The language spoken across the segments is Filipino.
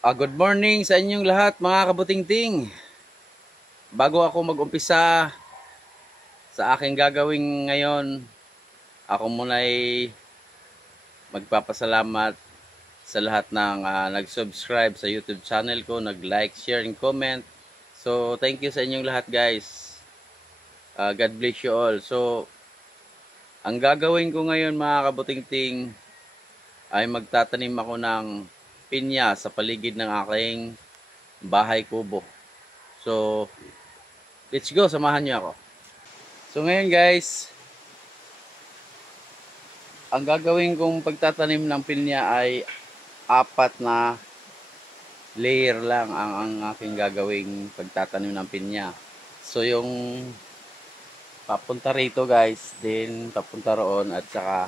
Good morning sa inyong lahat mga kabutingting. Bago ako mag-umpisa sa aking gagawin ngayon, ako muna'y magpapasalamat sa lahat ng nag-subscribe sa YouTube channel ko, nag-like, share, and comment. So, thank you sa inyong lahat guys. God bless you all. So, ang gagawin ko ngayon mga kabutingting ay magtatanim ako ng pinya sa paligid ng aking bahay kubo. So, let's go, samahan niyo ako. So ngayon guys, ang gagawin kong pagtatanim ng pinya ay apat na layer lang ang aking gagawing pagtatanim ng pinya. So yung papunta rito guys, din papunta roon at saka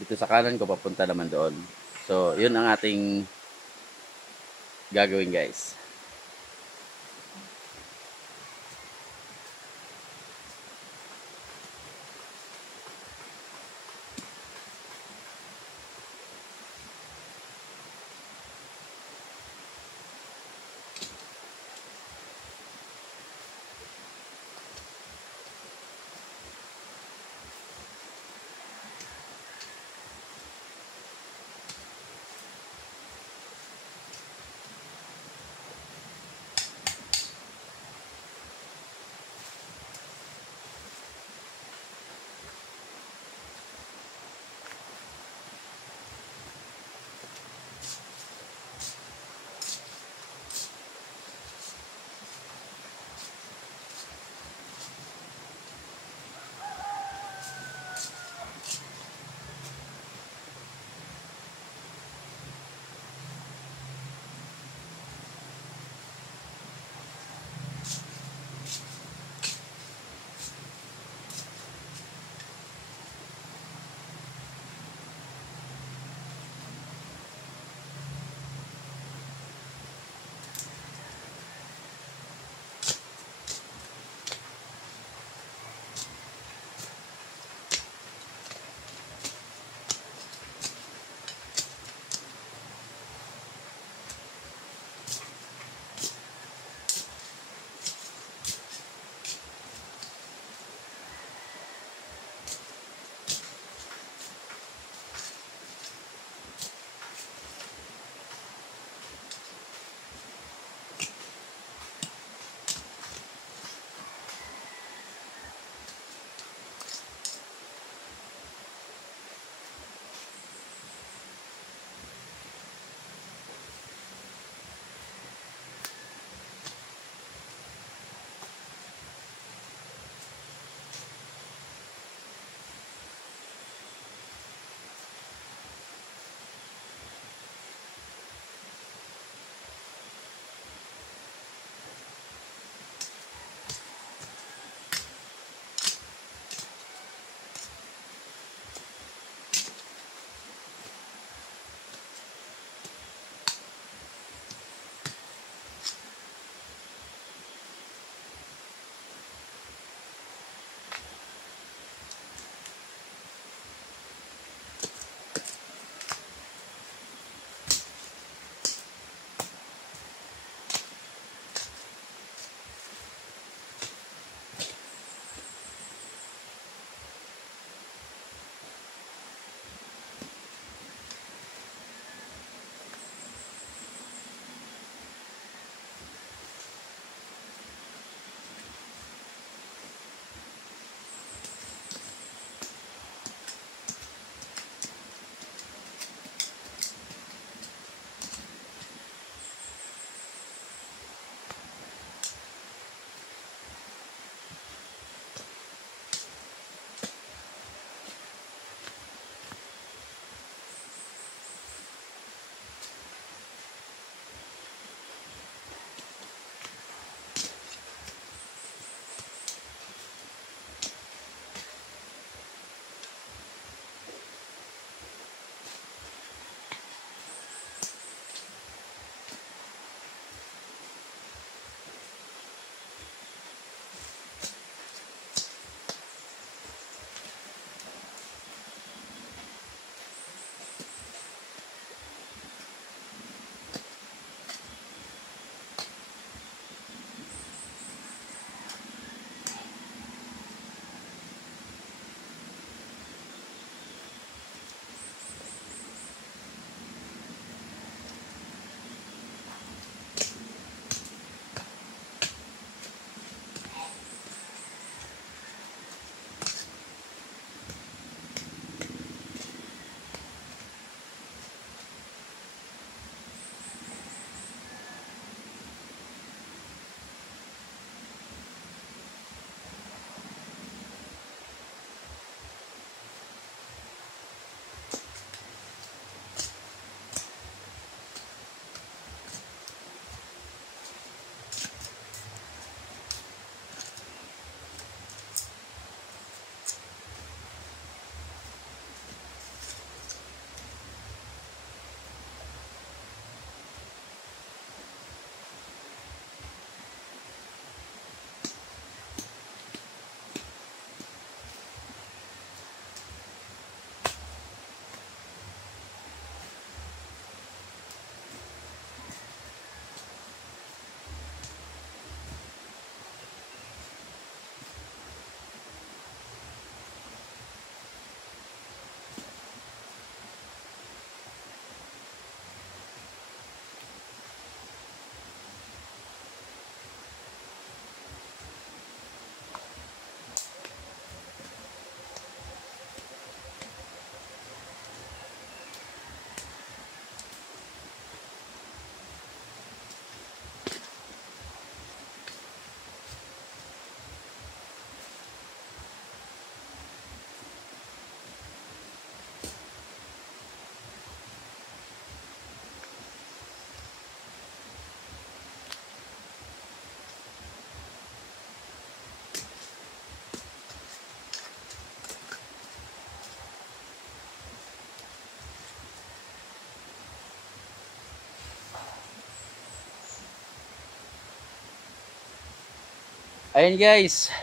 dito sa kanan ko papunta naman doon. So yun ang ating gagawin guys. Ayun guys,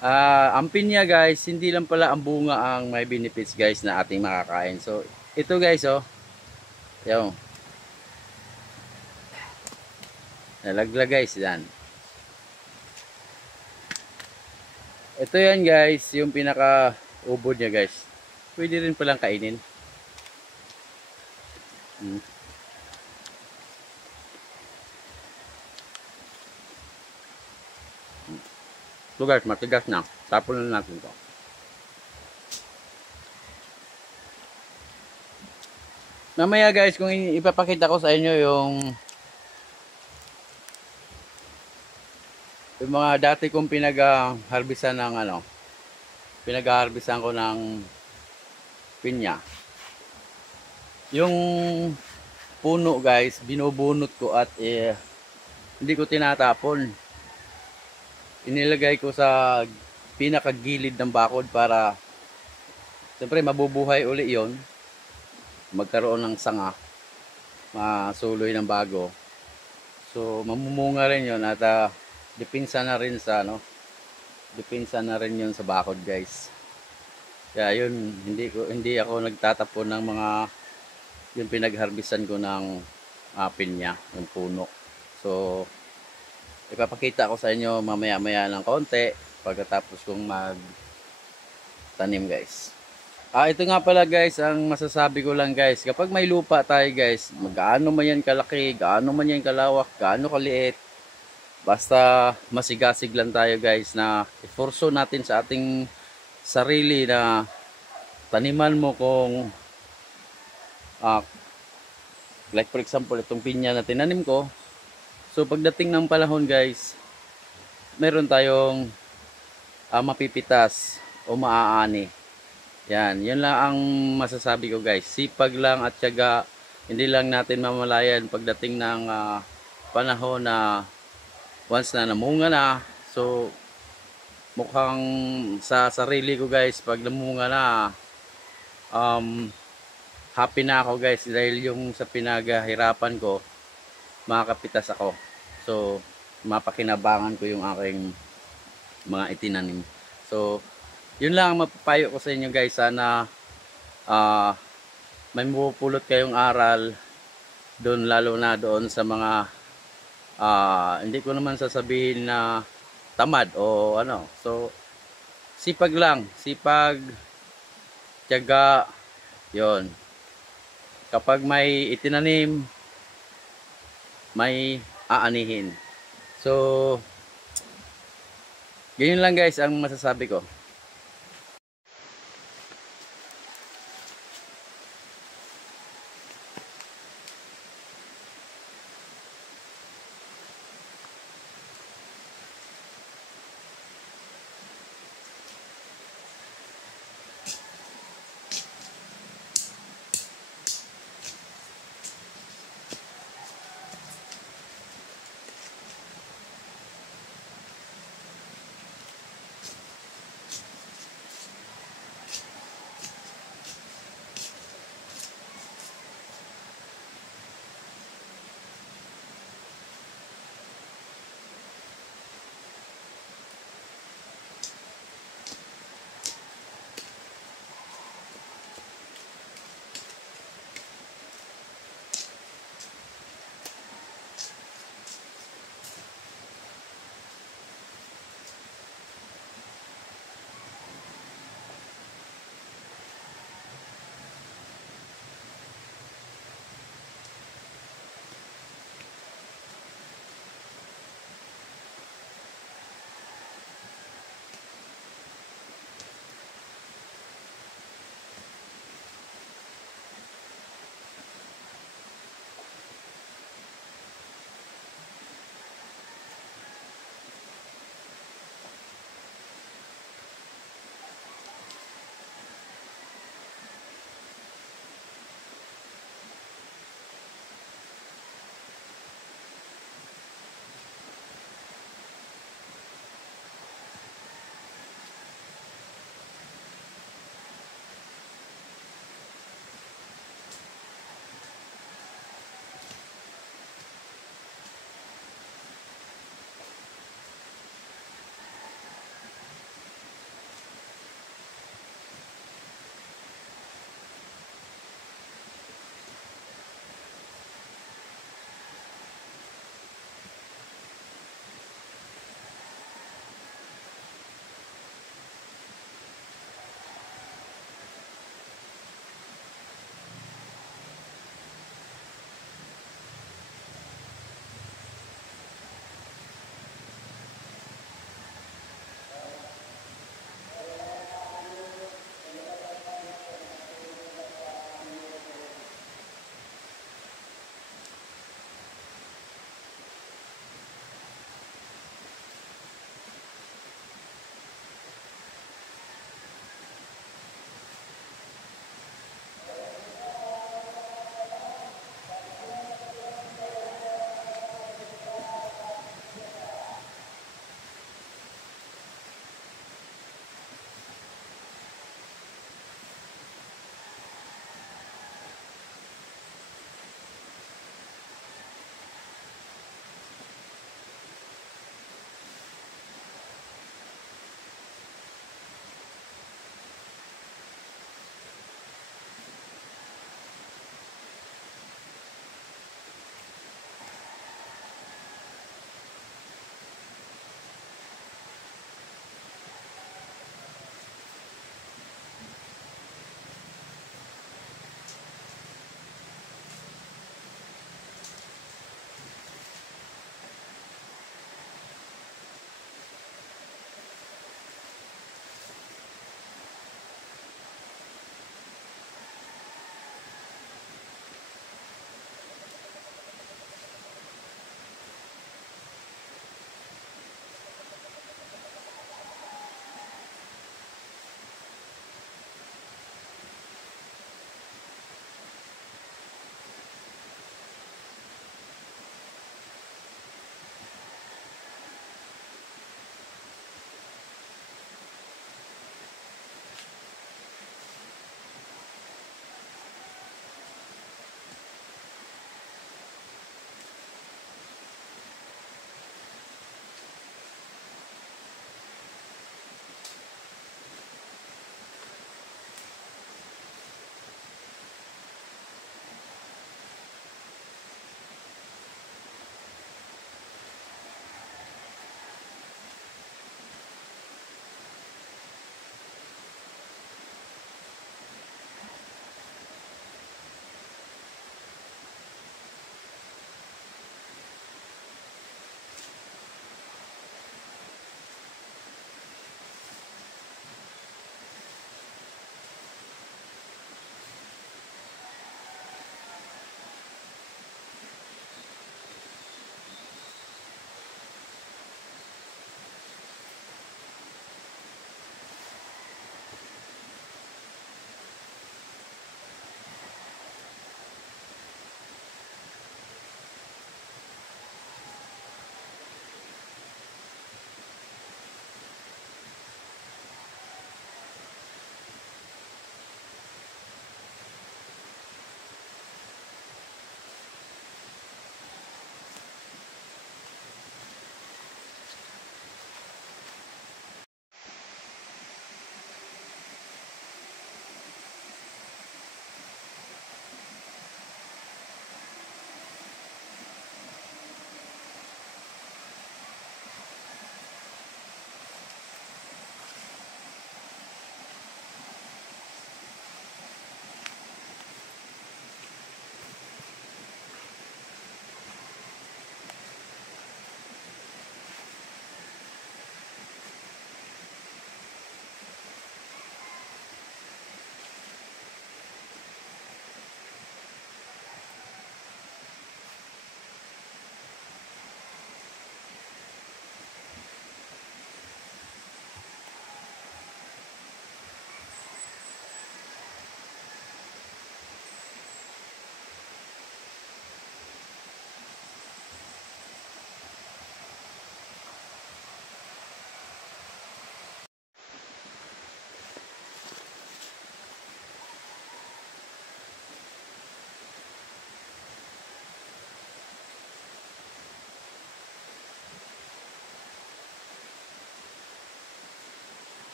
ang pinya guys, hindi lang pala ang bunga ang may benefits guys na ating makakain. So ito guys, oh, yung nalaglag guys yan. Ito yan guys, yung pinaka ubod niya guys. Pwede rin palang kainin. Hmm. So guys, matigas na. Tapon na natin to. Mamaya guys, kung ipapakita ko sa inyo yung mga dati kong pinag-harbisan ng pinag-harbisan ko ng pinya. Yung puno guys, binubunot ko at hindi ko tinatapon. Inilagay ko sa pinakagilid ng bakod para siyempre mabubuhay uli yon, magkaroon ng sanga, masuloy ng bago. So mamumunga rin yon at depensa na rin sa depensa na rin yon sa bakod guys. Kaya yun, hindi ako nagtatapon ng mga yung pinagharbisan ko ng pinya, yung puno. So ipapakita ko sa inyo mamaya-maya ng konti pagkatapos kong magtanim guys. Ito nga pala guys, ang masasabi ko lang guys, kapag may lupa tayo guys, gaano man yan kalaki, gaano man yan kalawak, gaano kaliit, basta masigasig lang tayo guys na iforso natin sa ating sarili na taniman mo kung like for example itong pinya na tinanim ko. So pagdating ng panahon guys, meron tayong mapipitas o maaani. Yan, yun lang ang masasabi ko guys. Sipag lang at tiyaga, hindi lang natin mamalayan pagdating ng panahon na once na namunga na. So mukhang sa sarili ko guys, pag namunga na, happy na ako guys dahil yung sa pinaghirapan ko, makakapitas ako. So mapakinabangan ko yung aking mga itinanim. So yun lang ang mapapayo ko sa inyo guys. Sana may mapupulot kayong aral doon, lalo na doon sa mga hindi ko naman sasabihin na tamad o ano. So sipag lang, sipag, tiyaga, yon. Kapag may itinanim, may aanihin. So ganyan lang guys ang masasabi ko.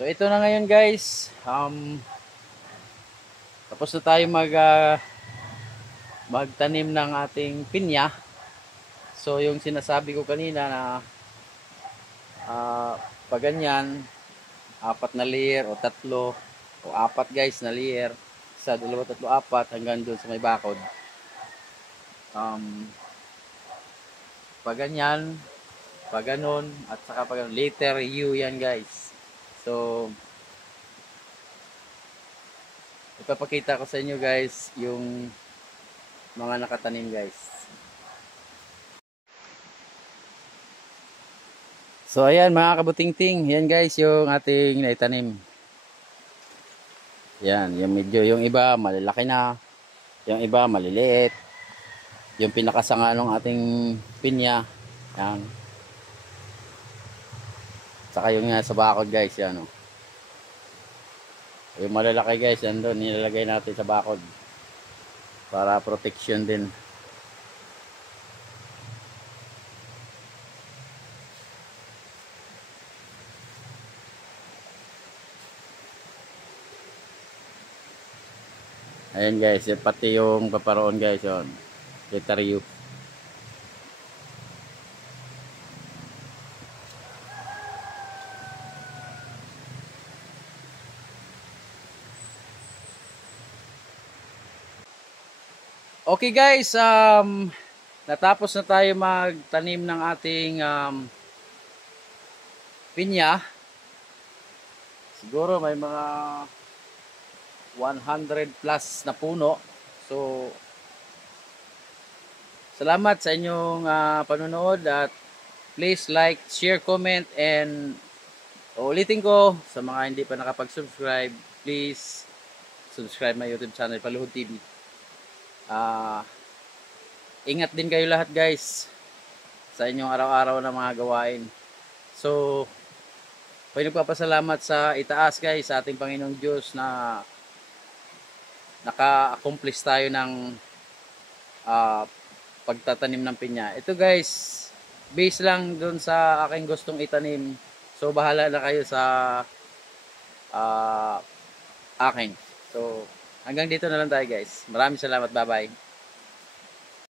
So ito na ngayon guys, tapos na tayo magtanim ng ating pinya. So yung sinasabi ko kanina na pag ganyan, apat na layer o tatlo o apat guys na layer, isa, dalawa, tatlo, apat hanggang doon sa may bakod. Pag ganyan, pag ganon, at saka pag ganon, letter U yan guys. So ipapakita ko sa inyo guys yung mga nakatanim guys. So ayan mga kabutingting, yan guys yung ating naitanim. Yan, yung medyo, yung iba malalaki na, yung iba maliliit. Yung pinakasanga ng ating pinya, yan. Saka yung sa bakod guys, yan o. Yung malalaki guys, yan doon, nilalagay natin sa bakod. Para protection din. Ayan guys, pati yung paparoon guys, yun. Letter U. Okay guys, natapos na tayo magtanim ng ating pinya. Siguro may mga 100 plus na puno. So salamat sa inyong panonood at please like, share, comment, and ulitin ko sa mga hindi pa nakapag-subscribe, please subscribe my YouTube channel Paluhod TV. Ingat din kayo lahat guys sa inyong araw-araw na mga gawain. So nagpapasalamat sa itaas guys, sa ating Panginoong Diyos na naka-accomplish tayo ng pagtatanim ng pinya. Ito guys, base lang dun sa aking gustong itanim. So bahala na kayo sa akin. So hanggang dito na lang tayo guys. Maraming salamat. Bye bye.